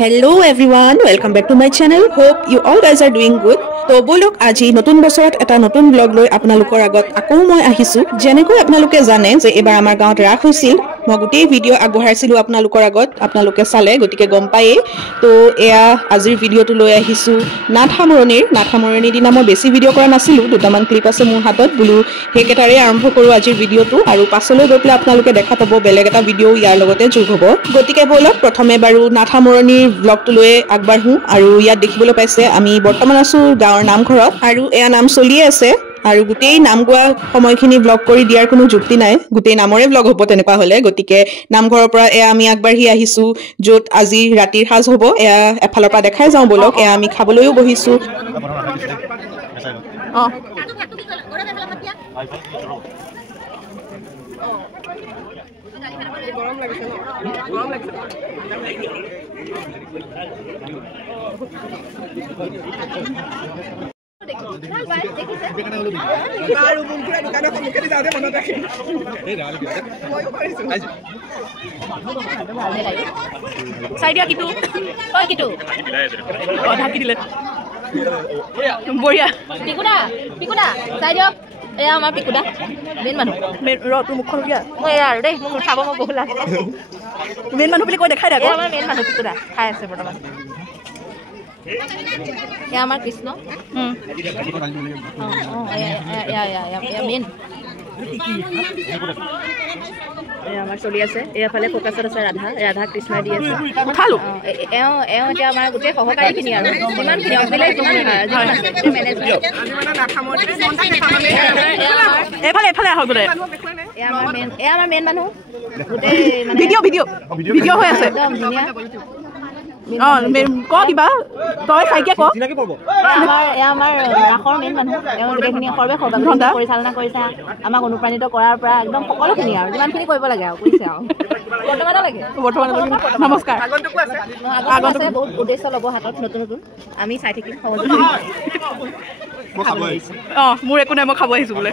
Hello everyone, welcome back to my channel. Hope you all guys are doing good. তো বলক আজি নতুন বছৰত এটা নতুন ব্লগ লৈ আপোনালোকৰ আগত আকৌ মই আহিছো। যেনেকৈ আপোনালোকে জানে যে এবাৰ আমাৰ গাঁৱত ৰাস হৈছিল। মই গোটেই ভিডিঅ' আগবঢ়াইছিলো আপোনালোকৰ আগত। আপোনালোকে চালে গতিকে গম পায়ে। তো এয়া আজিৰ ভিডিঅ'টো লৈ আহিছো নাথামৰণিৰ দিনা মই বেছি ভিডিঅ' কৰা নাছিলো। দুটামান ক্লিপ আছে মোৰ হাতত বুলো সেইকেইটাৰে আৰম্ভ কৰো আজিৰ ভিডিঅ'টো আৰু পাছলৈ গৈ পেলাই আপোনালোকে দেখা পাব বেলেগ এটা ভিডিঅ' ইয়াৰ লগতে যোগ হ'ব। গতিকে বলক প্ৰথমে বাৰু নাথামৰণিৰ ব্লগটো লৈ আগবাঢ়ো আৰু ইয়াত দেখিবলৈ পাইছে আমি বৰ্তমান আছো গাঁৱৰ নামঘৰত আৰু এয়া নাম চলিয়ে আছে আৰু গোটেই নাম গোৱা সময়খিনি ব্লগ কৰি দিয়াৰ কোনো যুক্তি নাই। গোটেই নামৰে ব্লগ হ'ব তেনেকুৱা হলে। গতিকে নামঘৰৰ পৰা এয়া আমি আগবাঢ়ি আহিছো য'ত আজি ৰাতিৰ সাজ হ'ব। এয়া এফালৰ পৰা দেখাই যাওঁ বলক। এয়া আমি খাবলৈও বহিছো। গৰম লাগিছে ন? গৰম লাগিছে। বঢ়িয়া এয়া আমাৰ পিকুদা মেইন মানুহ তোৰ মুখখন দিয়া আৰু দেই মোক খাব মই বহুত লাগে মেইন মানুহ বুলি কৈ দেখাই দে আমাৰ মেইন মানুহ পিকুদা খাই আছে বৰ্তমান এয়া আমাৰ কৃষ্ণ মেইন আমাৰ চলি আছে এয়াফালে ফকাছত আছে ৰাধা কৃষ্ণই দি আছে এতিয়া আমাৰ গোটেই সহকাৰীখিনি আৰু যিমানখিনি আমাৰ মেইন মানুহ গোটেই ভিডিঅ' হৈ আছে একদম ধুনীয়া কিবা তই চাইকে ক আমাৰ ৰাসৰ মেইন মানুহ গোটেইখিনি সৰ্বে পৰিচালনা কৰিছা আমাক অনুপ্ৰাণিত কৰাৰ পৰা একদম সকলোখিনি আৰু যিমানখিনি কৰিব লাগে আৰু কৰিছে আৰু বৰ্তমানলৈকে নমস্কাৰ আগন্তুক বহুত উদ্দেশ্য ল'ব হাতত নতুন আমি চাই থাকিম মোৰ একো নাই মই খাব আহিছো বোলে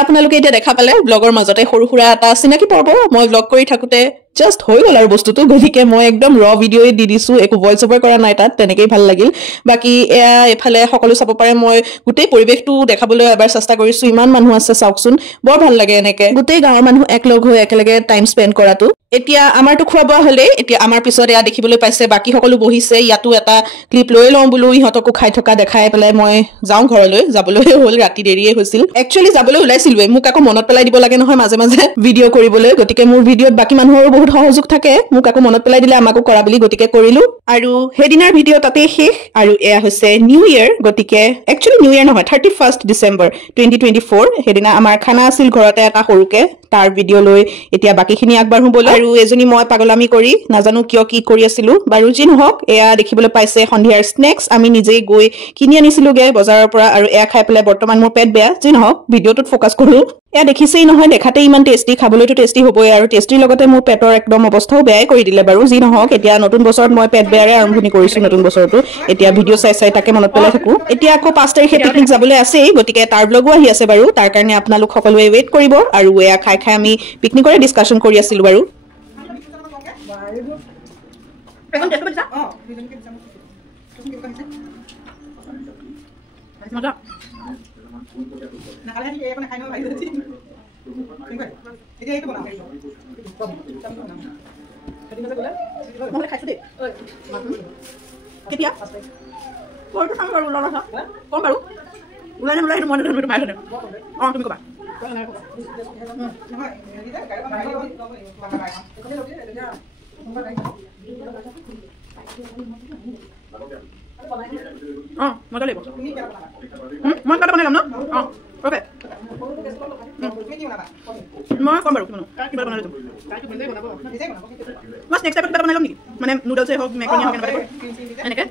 আপোনালোকে এতিয়া দেখা পালে ব্লগৰ মাজতে সৰু সুৰা এটা চিনাকি পৰ্ব মই ব্লগ কৰি থাকোতে জাষ্ট হৈ গ'ল আৰু বস্তুটো গতিকে মই একদম ৰ ভিডিঅ'ই দি দিছো একো ভইচ অভাৰ কৰা নাই তাত তেনেকেই ভাল লাগিল বাকী এয়া এফালে সকলো চাব পাৰে মই গোটেই পৰিৱেশটো দেখাবলৈ এবাৰ চেষ্টা কৰিছো ইমান মানুহ আছে চাওকচোন বৰ ভাল লাগে এনেকে গোটেই গাঁৱৰ মানুহ একলগ হৈ একেলগে টাইম স্পেণ্ড কৰাটো এতিয়া আমাৰতো খোৱা বোৱা হ'লে এতিয়া আমাৰ পিছত এয়া দেখিবলৈ পাইছে বাকী সকলো বহিছে ইয়াতো এটা ক্লিপ লৈ লওঁ বোলো ইহঁতকো খাই থকা দেখাই পেলাই মই যাওঁ ঘৰলৈ যাবলৈ হ'ল ৰাতি দেৰিয়ে হৈছিল একচুৱেলি যাবলৈ ওলাইছিলোৱে মোক আকৌ মনত পেলাই দিব লাগে নহয় মাজে মাজে ভিডিঅ' কৰিবলৈ গতিকে মোৰ ভিডিঅ'ত বাকী মানুহৰো বহুত সহযোগ থাকে মোক আকৌ মনত পেলাই দিলে আমাকো কৰা বুলি গতিকে কৰিলো আৰু সেইদিনাৰ ভিডিঅ' তাতেই শেষ আৰু এয়া হৈছে নিউ ইয়েৰ গতিকে একচুৱেলি নিউ ইয়েৰ নহয় 31 ডিচেম্বৰ 2024 সেইদিনা আমাৰ খানা আছিল ঘৰতে এটা সৰুকে তাৰ ভিডিঅ' লৈ এতিয়া বাকীখিনি আগবাঢ়ো ব'লো আৰু এজনী মই পাগলামি কৰি নাজানো কিয় কি কৰি আছিলো বাৰু যি নহওক এয়া দেখিবলৈ পাইছে সন্ধিয়াৰ স্নেক্স আমি নিজেই গৈ কিনি আনিছিলোগে বজাৰৰ পৰা আৰু এয়া খাই পেলাই বৰ্তমান মোৰ পেট বেয়া যি নহওক ভিডিঅ'টোত ফ'কাছ কৰো এয়া দেখিছেই নহয় দেখাতে ইমান টেষ্টি খাবলৈতো টেষ্টি হ'বই আৰু টেষ্টিৰ লগতে মোৰ পেটৰ একদম অৱস্থাও বেয়াই কৰি দিলে বাৰু যি নহওক এতিয়া নতুন বছৰত মই পেট বেয়াৰে আৰম্ভণি কৰিছো নতুন বছৰটো এতিয়া ভিডিঅ' চাই তাকে মনত পেলাই থাকো এতিয়া আকৌ 5 তাৰিখে পিকনিক যাবলৈ আছেই গতিকে তাৰ ব্লগো আহি আছে বাৰু তাৰ কাৰণে আপোনালোক সকলোৱে ৱেইট কৰিব আৰু এয়া খাই আমি পিকনিকৰে ডিছকাশ্যন কৰি আছিলো বাৰু কেতিয়া কম বাৰু ওলাই নোলাই মই তুমি ক'বা মজা লাগিব মই কাটা বনাই ল'ম ন অ'কে মই কম বাৰু কিবা বনাই ল'ম মই স্নেক্স টাইপত কিবা বনাই ল'ম নেকি মানে নুডলছে হওক মেকৰণি হওক এনেকৈ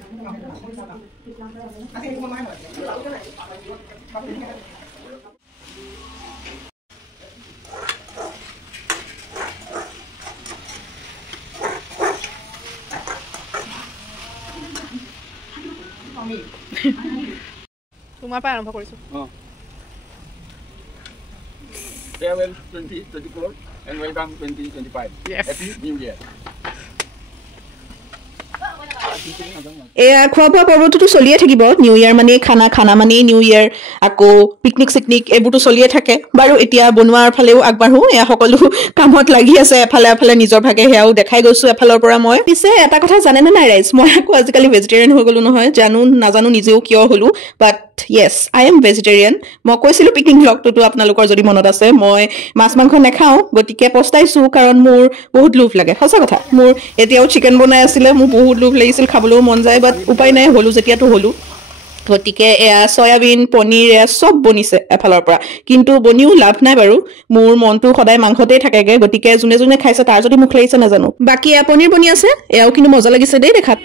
তোমাৰ পৰা আৰম্ভ কৰিছো Farewell 2024 and welcome 2025. Yes. Happy New Year. এয়া খোৱা বোৱা পৰ্বটোতো চলিয়ে থাকিব নিউ ইয়াৰ মানে খানা মানে নিউ ইয়াৰ আকৌ পিকনিক এইবোৰতো চলিয়ে থাকে বাৰু এতিয়া বনোৱাৰ ফালেও আগবাঢ়ো এয়া সকলো কামত লাগি আছে এফালে নিজৰ ভাগে সেয়াও দেখাই গৈছো এফালৰ পৰা মই পিছে এটা কথা জানেনে নাই ৰাইজ মই আকৌ আজিকালি ভেজিটেৰিয়ান হৈ গলো নহয় নাজানো নিজেও কিয় হলো বাট য়েছ আই এম ভেজিটেৰিয়ান মই কৈছিলো পিকনিক ব্লগটোতো আপোনালোকৰ যদি মনত আছে মই মাছ মাংস নাখাওঁ গতিকে পস্তাইছো কাৰণ মোৰ বহুত লোভ লাগে সঁচা কথা মোৰ এতিয়াও চিকেন বনাই আছিলে মোৰ বহুত লোভ লাগিছিল খাবলৈও মন যায় বাট উপায় নাই হলো যেতিয়াতো হলো গতিকে এয়া চয়াবিন পনীৰ এয়া চব বনিছে এফালৰ পৰা কিন্তু বনিও লাভ নাই বাৰু মোৰ মনটো সদায় মাংসতেই থাকেগে গতিকে যোনে খাইছে তাৰ যদি মুখ লাগিছে নাজানো বাকী এয়া পনীৰ বনি আছে এয়াও কিন্তু মজা লাগিছে দেই দেখাত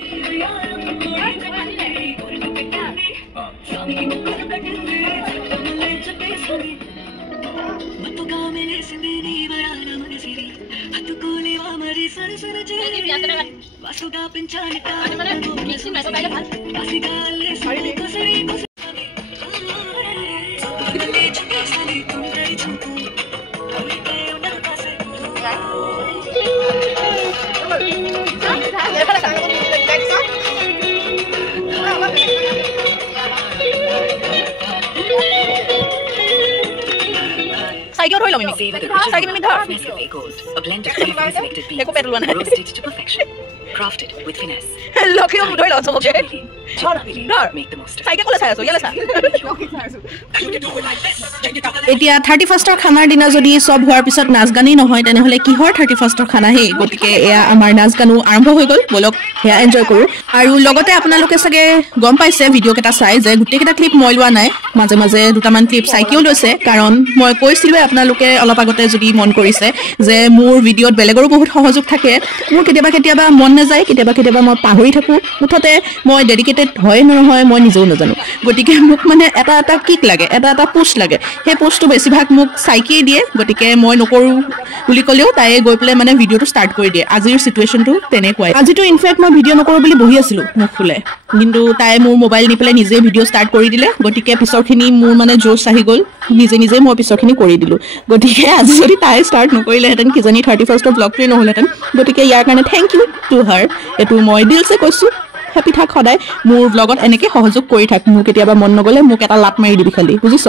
Saya kira orang ini. Saya kira minta. A blend of flavors selected beans, roasted to perfection, crafted with finesse. Look, you do it also, okay? Make the most of it. Saya kira kalau saya so, ya lah saya. এতিয়া 31ৰ খানাৰ দিনা যদি সব হোৱাৰ পিছত নাচ গানেই নহয় তেনেহলে কিহৰ 31ৰ খানা হে গতিকে এয়া আমাৰ নাচ গানো আৰম্ভ হৈ গল বলক হেয়া এনজয় কৰো আৰু লগতে আপোনালোকে চাগে গম পাইছে ভিডিও কেটা চাই যে গুটেকেটা ক্লিপ মই লোৱা নাই মাজে মাজে দুটামান ক্লিপ চাইকিও লৈছে কাৰণ মই কৈছিলো আপোনালোকে অলপ আগতে যদি মন কৰিছে যে মোৰ ভিডিওত বেলেগৰো বহুত সহযোগ থাকে মোৰ কেতিয়াবা মন নাযায় কেতিয়াবা মই পাহৰি থাকো মুঠতে মই ডেডিকেটেড হয় নহয় মই নিজেও নাজানো গতিকে মোক মানে এটা কিক লাগে এটা পুশ লাগে সেই পুশটো বেছিভাগ মোক চাইকিয়ে দিয়ে গতিকে মই নকৰো বুলি কলেও তাই গৈ পেলাই মানে ভিডিওটো ষ্টাৰ্ট কৰি দিয়ে আজিৰ সিচুৱেশনটো তেনেকুৱাই আজিটো ইনফেক্ট মই ভিডিও নকৰো বুলি বহি আছিলো মোক খুলে কিন্তু তাই মোৰ মোবাইল নি পেলাই নিজে ভিডিও ষ্টাৰ্ট কৰি দিলে গতিকে পিছৰখিনি মোৰ মানে জোশ আহি গল নিজে মই পিছৰখিনি কৰি দিলো গতিকে আজি যদি তাই ষ্টাৰ্ট নকৰিলেহেঁতেন কিজানি 31ৰ ব্লগটোৱে নহ'লেহেঁতেন গতিকে ইয়াৰ কাৰণে থেংক ইউ টু হাৰ এইটো মই দিলছে কৈছো হেপী থাক সদায় মোৰ ব্লগত এনেকৈ সহযোগ কৰি থাক মোৰ কেতিয়াবা মন নগ'লে মোক এটা লাট মাৰি দিবি খালি বুজিছ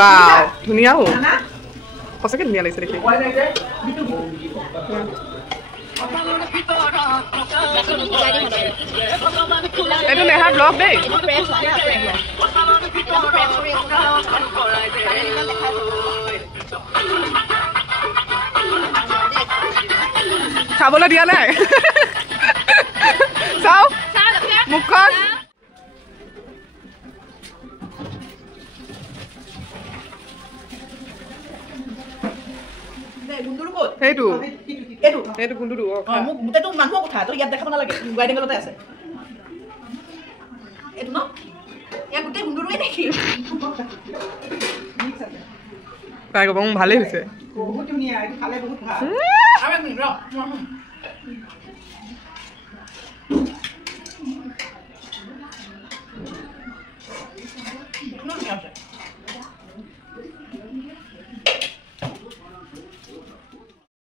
Wow, ধুনীয়া হ'ল সঁচাকে ধুনীয়া লাগিছে দেখি এইটো নেহা ব্লগ দেই খাবলৈ দিয়া নাই চাও মুখখন সেইটো সেইটো গুন্দুটো মোক গোটেইটো মানুহৰ কথা তো ইয়াত দেখাব নালাগে গাইডিং গলতে আছে এইটো ন ইয়াত গোটেই গুন্দুটোৱে দেখি তাই ক'ব ভালেই হৈছে বহুত ধুনীয়া এইটো খালে বহুত ভাল আৰু এক মিনিট ৰ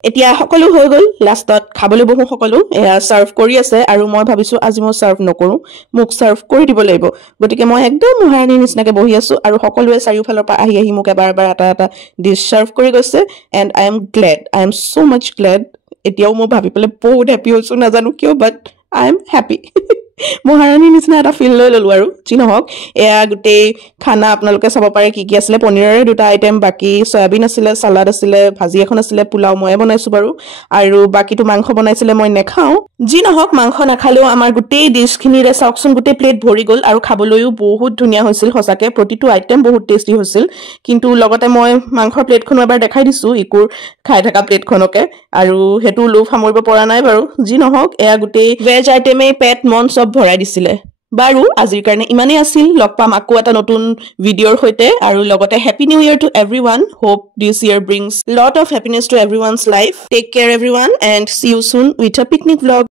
এতিয়া সকলো হৈ গ'ল লাষ্টত খাবলৈ বহো সকলো এয়া সাৰ্ভ কৰি আছে আৰু মই ভাবিছো আজি মই সাৰ্ভ নকৰো মোক সাৰ্ভ কৰি দিব লাগিব গতিকে মই একদম মহাৰাণীৰ নিচিনাকে বহি আছো আৰু সকলোৱে চাৰিওফালৰ পৰা আহি মোক এবাৰ এটা ডিশ সাৰ্ভ কৰি গৈছে and I am Glade I am so mass Glade এতিয়াও মই ভাবি পেলাই বহুত হেপী হৈছো নাজানো কিয় বাট আই এম হেপী মহাৰাণীৰ নিচিনা এটা ফিল লৈ ললো আৰু যি নহওক এয়া গোটেই খানা আপোনালোকে চাব পাৰে কি কি আছিলে পনীৰৰ দুটা আইটেম বাকি সয়াবিন আছিলে সালাড আছিলে ভাজি এখন আছিলে পোলাও ময়ে বনাইছো বাৰু আৰু বাকিটো মাংস বনাইছিলে মই নেখাও যি নহওক মাংস নাখালেও আমাৰ গোটেই ডিশখিনিৰে চাওকচোন গোটেই প্লেট ভৰি গ'ল আৰু খাবলৈও বহুত ধুনীয়া হৈছিল সঁচাকে প্ৰতিটো আইটেম বহুত টেষ্টি হৈছিল কিন্তু লগতে মই মাংসৰ প্লেটখনো এবাৰ দেখাই দিছো ইকুৰ খাই থকা প্লেটখনকে আৰু হেতু লোভ সামৰিব পৰা নাই বাৰু যি নহওক এয়া গোটেই ভেজ আইটেমে পেট মন সব ভৰাই দিছিলে বাৰু আজিৰ কাৰণে ইমানেই আছিল লগ পাম আকৌ এটা নতুন ভিডিঅ'ৰ সৈতে আৰু লগতে happy new year to everyone hope this year brings lot of happiness to everyone's life take care everyone and see you soon with a picnic vlog